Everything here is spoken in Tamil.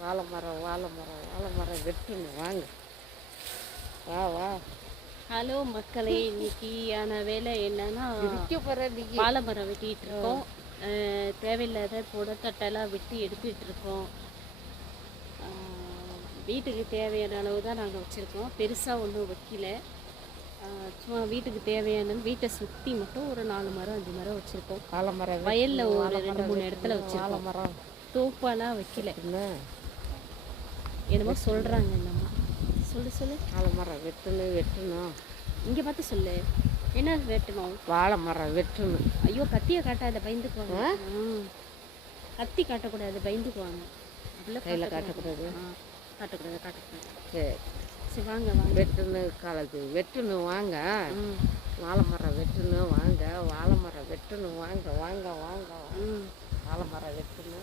வாழை மரம் வாழை மரம் வாழை மரம் வெட்டணும் வாங்க. வா வா. ஹலோ மக்களே, இன்னைக்கான வேலை என்னன்னா இடிக்க போகிற நீங்கள். வாழை மரம் வெட்டிகிட்டு இருக்கோம். தேவையில்லாத புடத்தட்டெல்லாம் வெட்டி எடுத்துகிட்டு இருக்கோம். வீட்டுக்கு தேவையான அளவு தான் நாங்கள் வச்சுருக்கோம். பெருசாக ஒன்றும் வைக்கல. சும்மா வீட்டுக்கு தேவையான வீட்டை சுற்றி மட்டும் ஒரு 4 மரம் 5 மரம் வச்சுருக்கோம். வாழை மரம் வயலில் ஒரு 2-3 இடத்துல வச்சுருக்கோம். வாழை மரம் தோப்பாலாம் வைக்கல. என்னமோ சொல்கிறாங்க நம்ம. சொல்லு. வாழை மரம் வெட்டணும். இங்கே பார்த்து சொல்லு. என்ன வெட்டணும்? வாழை மரம் வெட்டணும். ஐயோ, கத்தியை காட்டாத, பயந்துக்குவாங்க. கத்தி காட்டக்கூடாது, பயந்துக்குவாங்க. அப்படிலாம் கையில் காட்டக்கூடாது. காட்டக்கூடாது. சரி வாங்க. வெட்டணும் காலத்து வெட்டணும் வாங்க. வாழை மரம் வெட்டணும் வாங்க. வாழை மரம் வெட்டணும் வாங்க. வாழை மரம் வெட்டணும்.